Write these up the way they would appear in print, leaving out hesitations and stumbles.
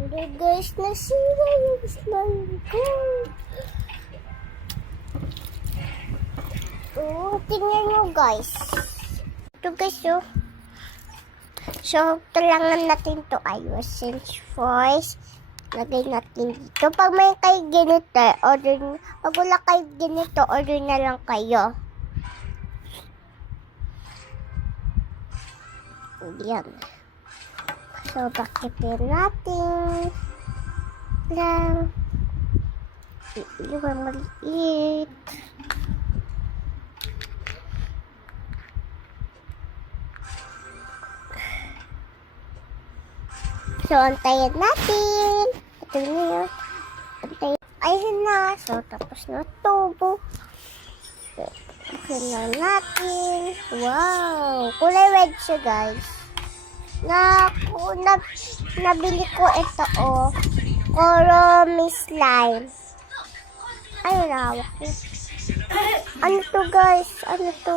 Hindi guys, nasira yung slime ko. Oh, tingnan nyo guys. Ito guys, oh. So, kailangan natin to ayusin first. Lagay natin dito. Pag may kay ganito, order. Pag wala kay ganito, order na lang kayo. Yan. So, pakitin natin lang. Iwan maliit. So, antayin natin. Ito na yun. Antayin. Ayun na. So, tapos na tubo. Tignan natin. Wow! Kulay red siya, guys. Nabili ko ito, oh. Koromi slime. Ayun, hawak ko. Ano to, guys? Ano to?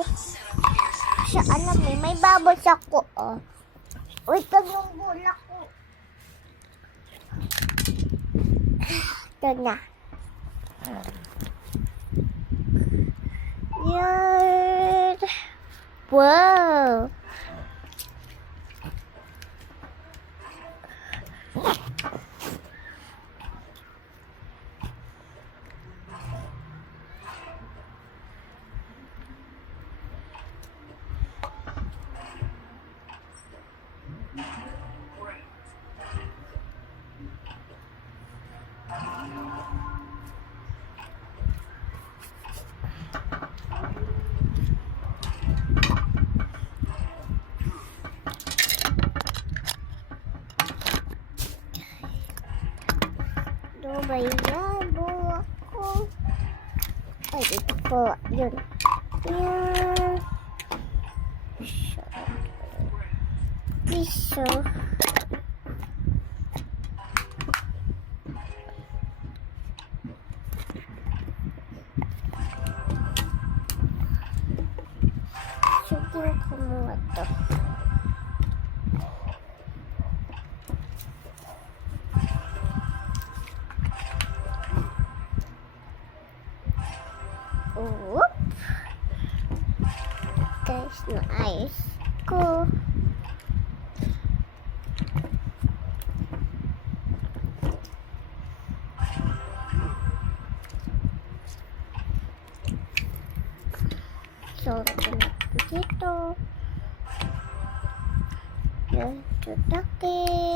Siya, alam eh. May bubbles ako, oh. Wait, lang yung bulak ko. Ito na. Yan. Wow. May labo ako. Ay, dito po. Yun. Yan. Piso. Sugin ko muna ito. Whoop. Guys, naayos ko. So, dito. Yan, tutakit.